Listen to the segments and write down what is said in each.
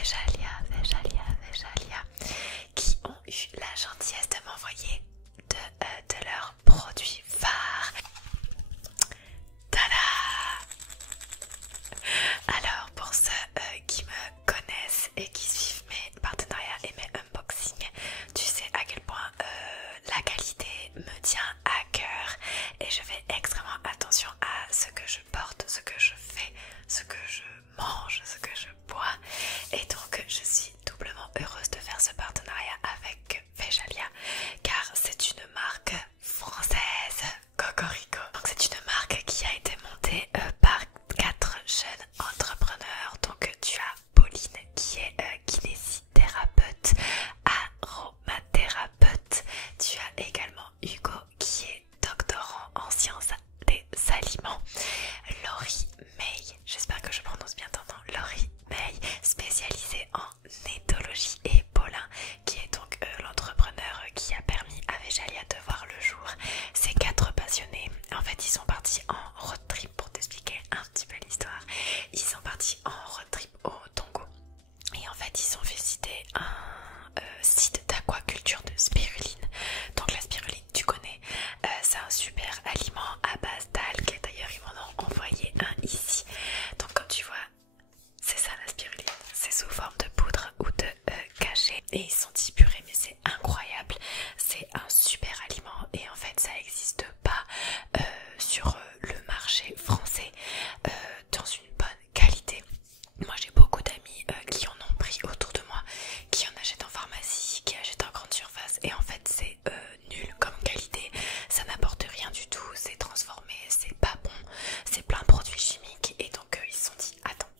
Vejalia, qui ont eu la gentillesse de m'envoyer de leurs produits phares. Tada! Alors pour ceux qui me connaissent et qui suivent mes partenariats et mes unboxings, tu sais à quel point la qualité me tient à cœur et je fais extrêmement attention à ce que je porte, ce que je fais, ce que je mange, ce que je bois, et donc je suis doublement heureuse de faire ce partenariat avec Vejalia car c'est une marque française. Cocorico. Donc c'est une marque qui a été montée par 4 jeunes entrepreneurs. Donc tu as Pauline qui est kinésithérapeute, aromathérapeute. Tu as également Hugo qui est doctorant en sciences des aliments. Laurie May, j'espère que je prononce bien ton nom, Laurie May, spécialisée en éthologie, et Paulin qui est donc l'entrepreneur qui a permis à Vejalia de voir le jour. Ces 4 passionnés, en fait ils sont partis en road trip, pour t'expliquer un petit peu l'histoire. Ils sont partis en road trip au Togo et en fait ils ont visité un site d'aquaculture de spiruline. Donc la spiruline tu connais, c'est un super aliment à base d'algues. D'ailleurs ils m'en ont envoyé un ici. Donc comme tu vois, c'est ça la spiruline, c'est sous forme de poudre ou de cachet et ils sont dit purée mais c'est incroyable, c'est un super aliment et en fait ça n'existe pas sur le marché français dans une bonne qualité. Moi j'ai beaucoup d'amis qui en ont pris autour de moi, qui en achètent en pharmacie, qui achètent en grande surface et en fait c'est nul comme qualité, ça n'apporte rien du tout, c'est transformé, c'est pas bon, c'est plein de produits chimiques et donc ils se sont dit attends,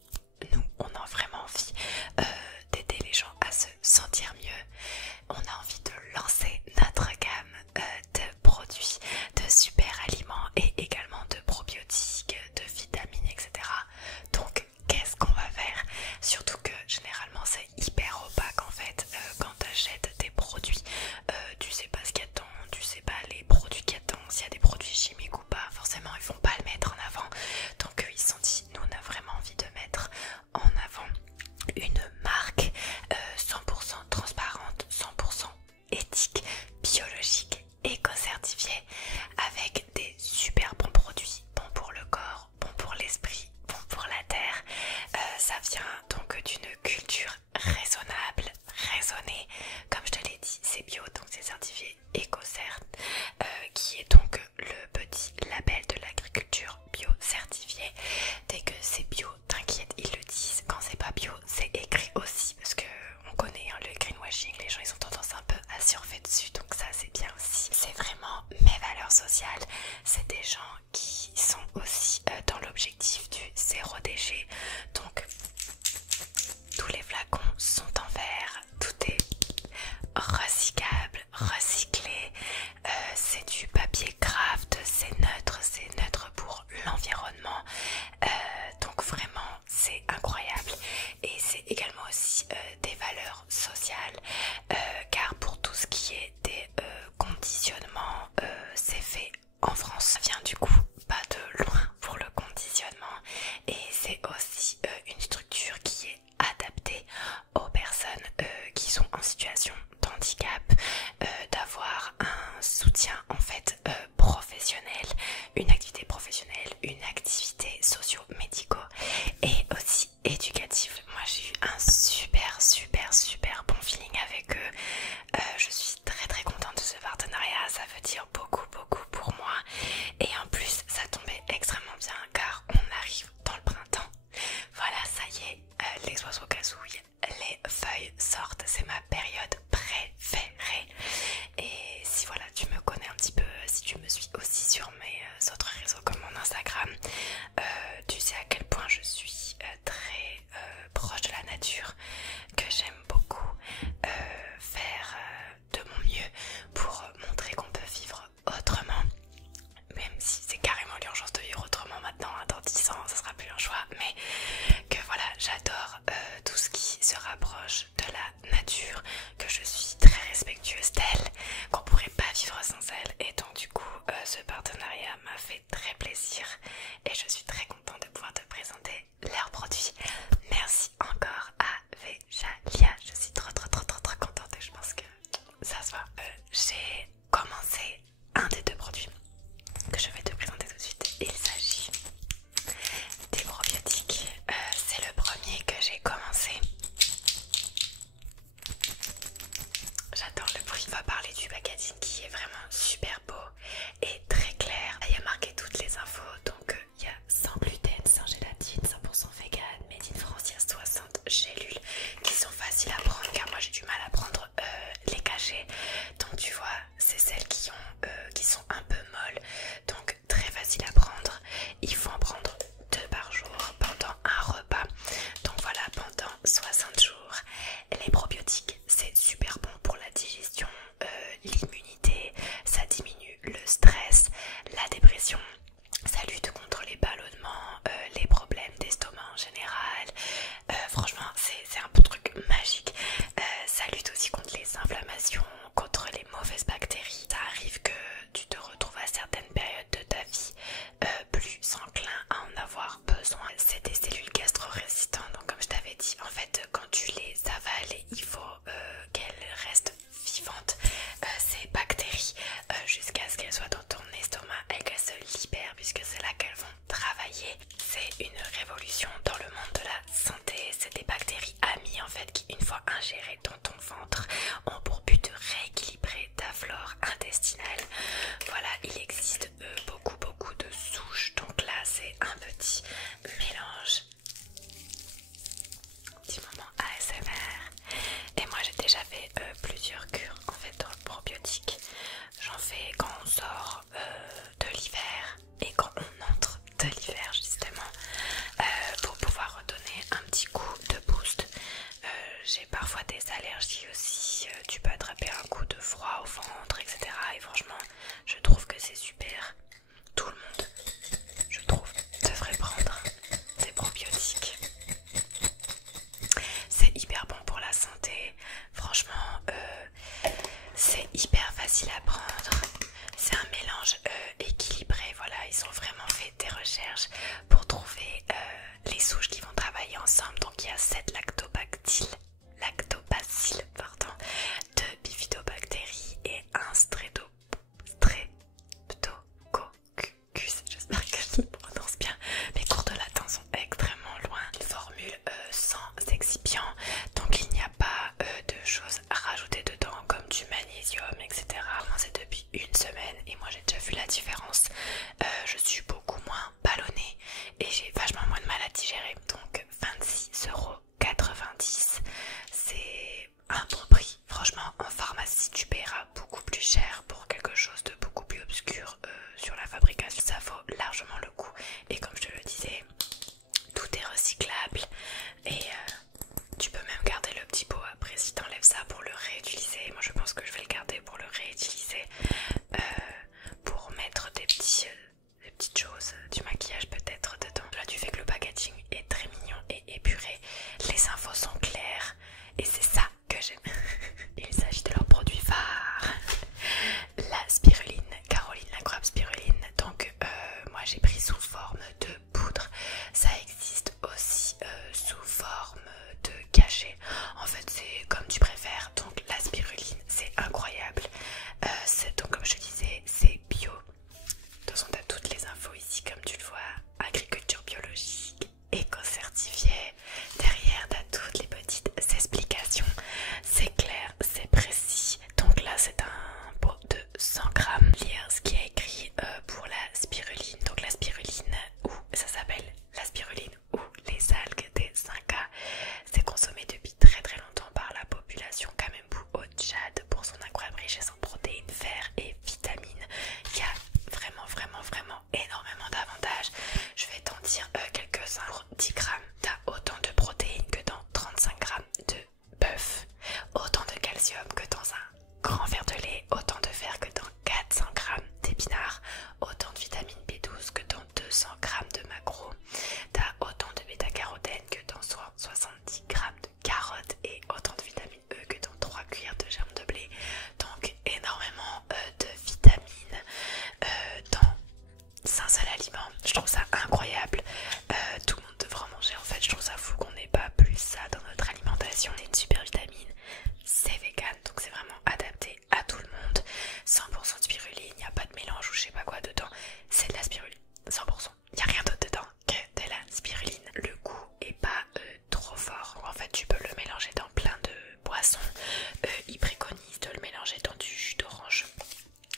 nous on a vraiment envie d'aider les gens à se sentir mieux, ingérer dans ton ventre ont pour but de rééquilibrer ta flore intestinale. Voilà, il existe beaucoup de souches, donc là c'est un petit mélange. Petit moment ASMR. Et moi j'ai déjà fait plusieurs cures en fait dans le probiotique. J'en fais quand on sort de l'hiver et quand on entre de l'hiver justement, pour pouvoir redonner un petit coup de boost. J'ai parfois des allergies aussi, tu peux attraper un coup de froid au ventre, etc. Et franchement je trouve que c'est super. Tout le monde, je trouve, devrait prendre des probiotiques. C'est hyper bon pour la santé, franchement c'est hyper facile à prendre. C'est un mélange équilibré, voilà, ils ont vraiment fait des recherches pour trouver les souches qui vont travailler ensemble. Donc il y a 7 lactobacilles, pardon, 2 bifidobactéries et un streptococcus. J'espère que je le prononce bien. Mes cours de latin sont extrêmement loin. Une formule sans excipients, donc il n'y a pas de choses à rajouter dedans comme du magnésium, etc. Moi c'est depuis une semaine et moi j'ai déjà vu la différence. Je suis beaucoup moins ballonnée et j'ai vachement moins de mal à digérer. Donc 26,90 €, c'est un bon prix. Franchement en pharmacie tu paieras beaucoup plus cher pour quelque chose de beaucoup plus obscur sur la fabrication. Ça vaut largement le coup et comme je te le disais, tout est recyclable et tu peux même garder le petit pot après si t'enlèves ça pour le réutiliser. Moi je pense que je vais le garder pour le réutiliser, pour mettre des petites choses, du maquillage peut-être dedans. Là tu fais que le packaging est très mignon et épuré, les infos sont claires et c'est ça que j'aime. Il s'agit de leur produit phare, la spiruline, Caroline l'incroyable spiruline. Donc moi j'ai pris sous forme de poudre, ça existe aussi sous forme de cachet. En fait c'est comme tu préfères. Donc la spiruline c'est incroyable, donc comme je te disais c'est bio. De toute façon t'as toutes les infos ici comme tu le vois, agriculture biologique, éco-certifié. Derrière t'as toutes les petites explications, c'est clair, c'est précis. Donc là c'est un pot de 100 grammes. Lire ce qui est écrit pour la spiruline. Donc la spiruline, ou ça s'appelle la spiruline ou les algues des Inca, c'est consommé depuis très longtemps par la population Kamembu au Tchad pour son incroyable richesse en protéines, fer et vitamines. Il y a vraiment énormément d'avantages. Je vais t'en dire quelques-uns. Pour 10 grammes, t'as autant de protéines que dans 35 grammes de bœuf, autant de calcium que dans un grand verre de lait, autant de fer que dans 400 grammes d'épinards, autant de vitamine B12 que dans 200 grammes de maquereau. T'as autant de bêta-carotène que dans 70 grammes de carottes et autant de vitamine E que dans 3 cuillères de germe de blé. Donc énormément de vitamines dans un seul aliment. Je trouve ça incroyable. Tout le monde devrait en manger en fait. Je trouve ça fou qu'on n'ait pas plus ça dans notre alimentation. C'est une super vitamine, c'est vegan, donc c'est vraiment adapté à tout le monde. 100% de spiruline, il n'y a pas de mélange ou je sais pas quoi dedans. C'est de la spiruline, 100%. Il n'y a rien d'autre dedans que de la spiruline. Le goût est pas trop fort. En fait tu peux le mélanger dans plein de boissons. Ils préconisent de le mélanger dans du jus d'orange,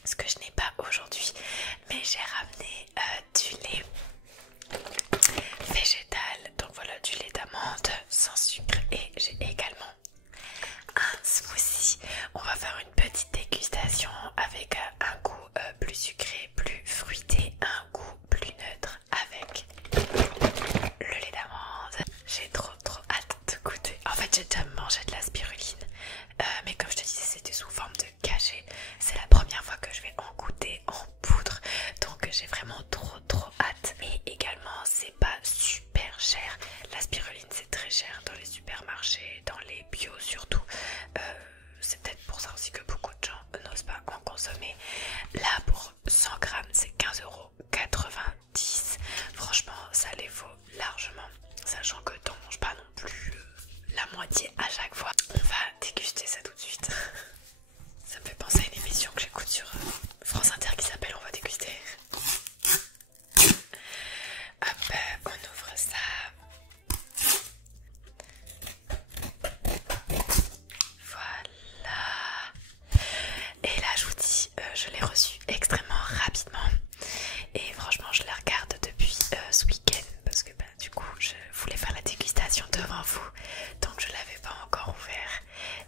ce que je n'ai pas aujourd'hui, mais j'ai ramené du lait végétal. Donc voilà, du lait d'amande sans sucre et j'ai également un smoothie. On va faire une petite dégustation avec un goût plus sucré, plus fruité, un goût plus neutre avec le lait d'amande. J'ai trop hâte de goûter. En fait j'ai déjà mangé de la spiruline, mais comme je te disais c'était sous forme de cachet. C'est la première fois que je vais en goûter en poudre, donc j'ai vraiment trop hâte. Et également c'est pas super cher. La spiruline c'est très cher dans les supermarchés, dans les bio surtout. C'est peut-être pour ça aussi que beaucoup de gens n'osent pas en consommer. Là pour 100 grammes c'est 15,90 €. Franchement ça les vaut largement, sachant que t'en manges pas non plus la moitié à chaque fois. On va déguster ça tout de suite. Ça me fait penser à une émission que j'écoute sur France Inter qui s'appelle On va déguster.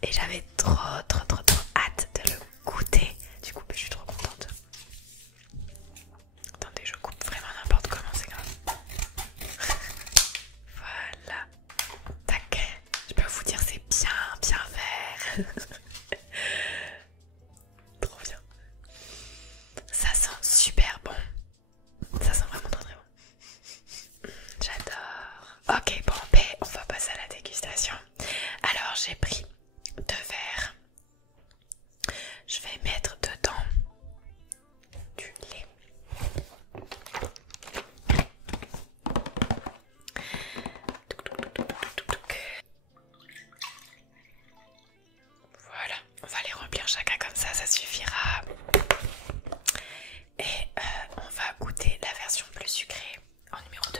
et j'avais trop hâte de le goûter. Du coup je suis trop contente. Attendez, je coupe vraiment n'importe comment, c'est grave. Voilà. Tac. Je peux vous dire c'est bien vert. Trop bien. Ça sent super bon. Ça sent vraiment très bon. J'adore. Ok, bon, ben, on va passer à la dégustation. Alors, j'ai pris 2 verres. Je vais mettre dedans du lait. Voilà, on va les remplir chacun comme ça suffira. Et on va goûter la version plus sucrée en numéro 2.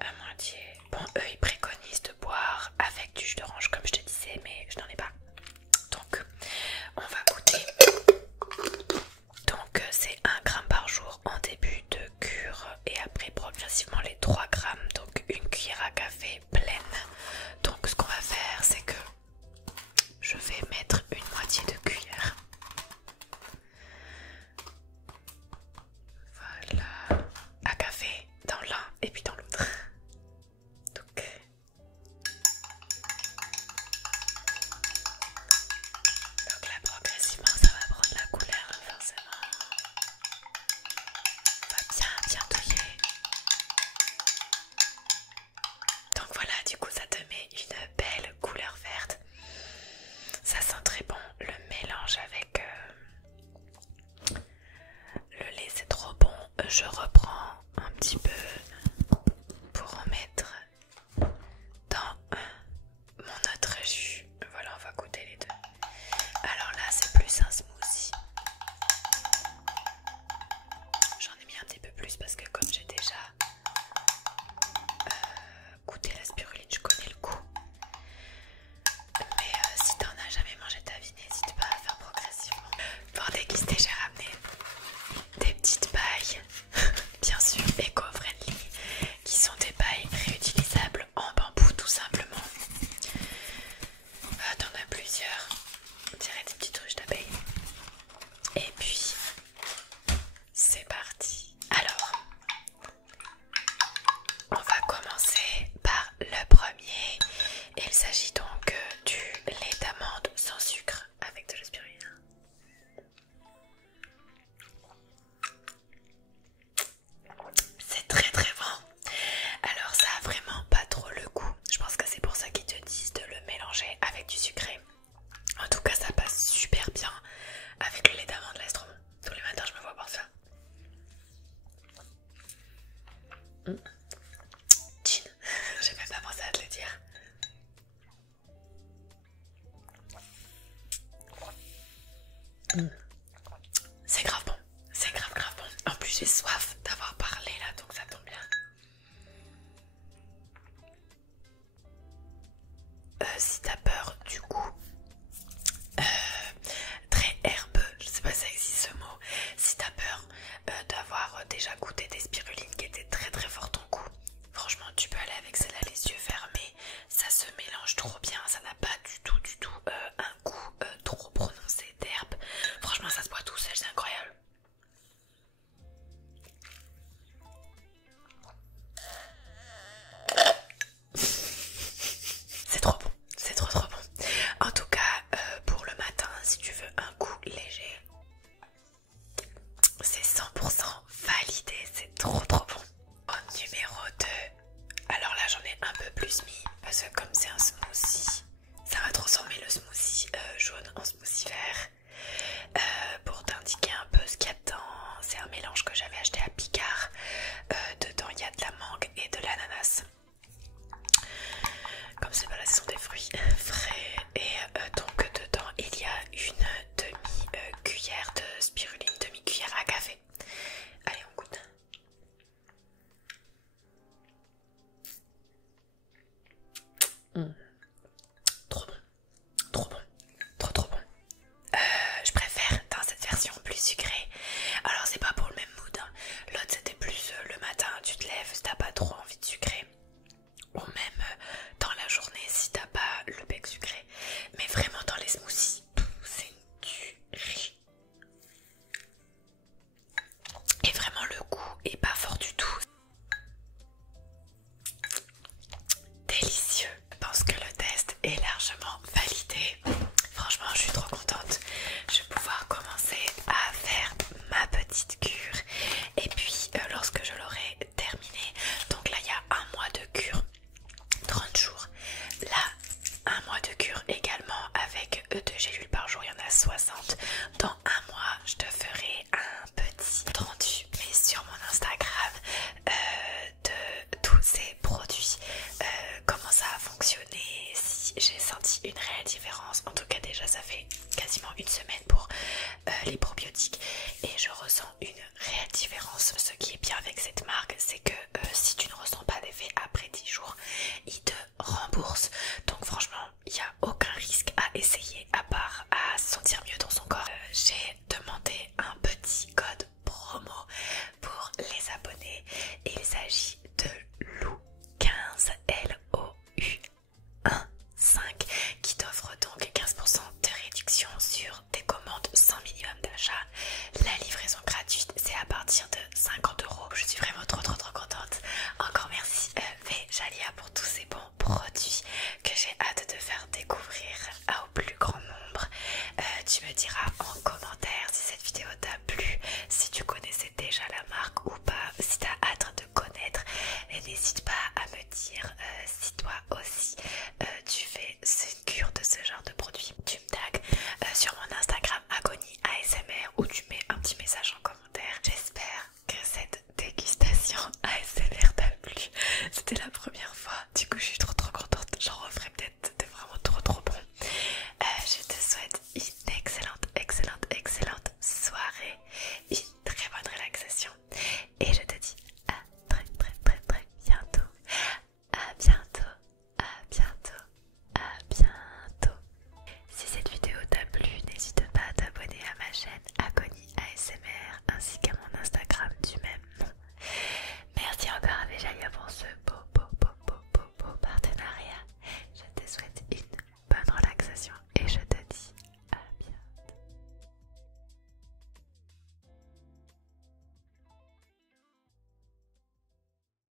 À moitié. Bon, eux ils préconisent de boire avec du jus d'orange comme je te disais, mais je n'en ai pas. Donc, on va goûter. Donc, c'est 1 gramme par jour en début de cure et après progressivement les 3 grammes. Donc, une cuillère à café pleine. Donc, ce qu'on va faire, c'est que je vais mettre une moitié de cuillère. Voilà. À café dans l'un et puis dans l'autre. Donc là progressivement ça va prendre la couleur forcément. On va bien touiller. Donc voilà, du coup ça te met une belle couleur verte. Ça sent très bon. Le mélange avec le lait c'est trop bon. Je reprends un petit peu pour en mettre dans mon autre jus. Voilà, on va goûter les deux. Alors là c'est plus un smoothie. J'en ai mis un petit peu plus parce que comme j'ai déjà goûté la spiruline, je connais le goût. Mais si t'en as jamais mangé de ta vie, n'hésite pas à faire progressivement. Pour déguster, j'ai ramené des petites pailles, bien sûr éco-friendly, qui sont des pailles réutilisables en bambou tout simplement. T'en as plusieurs, on dirait des petites ruches d'abeilles. Et puis, c'est parti. Alors, on va commencer par le premier. Il s'agit donc du lait d'amande sans sucre avec de la spiruline. C'est très bon. Alors ça a vraiment pas trop le goût. Je pense que c'est pour ça qu'ils te disent de le mélanger avec du sucré. En tout cas ça passe super bien avec le lait d'amande Lestrom. Tous les matins je me vois boire ça. Chin, j'ai même pas pensé à te le dire. C'est grave bon, c'est grave bon. En plus j'ai soif d'avoir parlé là, donc ça tombe bien. Si t'as peur du goût très herbeux, je sais pas si ça existe ce mot, si t'as peur d'avoir déjà goûté des spirulines qui étaient très fortes en goût, franchement tu peux aller avec celle-là les yeux fermés, ça se mélange trop bien, ça n'a pas du tout un goût trop prononcé d'herbe. Franchement ça se boit tout seul, c'est incroyable. C'est trop bon, c'est trop bon. En tout cas, pour le matin, si tu veux un goût léger, c'est 100% validé, c'est trop bon. En numéro 2, alors là j'en ai un peu plus mis, parce que comme c'est un smoothie, ça va transformer le smoothie jaune en smoothie vert. Pour t'indiquer un peu ce qu'il y a dedans, c'est un mélange que j'avais acheté à Picard. Dedans il y a de la mangue et de l'ananas. Comme c'est pas la saison des fruits frais, et donc dedans il y a une demi-cuillère de spiruline, demi-cuillère à café. Allez, on goûte. Trop bon, trop bon. Je préfère dans cette version plus sucrée. Alors c'est pas pour le même mood, hein. L'autre c'était plus le matin, tu te lèves, si t'as pas trop envie de sucrer. Au Jalia pour tous ces bons produits que j'ai hâte de faire découvrir au plus grand nombre. Tu me diras en commentaire si cette vidéo t'a plu, si tu connaissais déjà la marque ou pas, si tu as hâte de connaître. Et n'hésite pas à me dire si toi aussi tu fais une cure de ce genre de produit. Tu me tags sur mon Instagram Agony ASMR ou tu mets un petit message en commentaire. J'espère que cette dégustation ASMR t'a plu. C'était la première fois, du coup je suis trop contente. J'en referai peut-être de vraiment trop bon. Je te souhaite une excellente soirée, une très bonne relaxation et je te dis à très bientôt. À bientôt, à bientôt, à bientôt. Si cette vidéo t'a plu, n'hésite pas à t'abonner à ma chaîne Agony ASMR ainsi qu'à mon Instagram du même nom. Merci encore à Jalia pour ce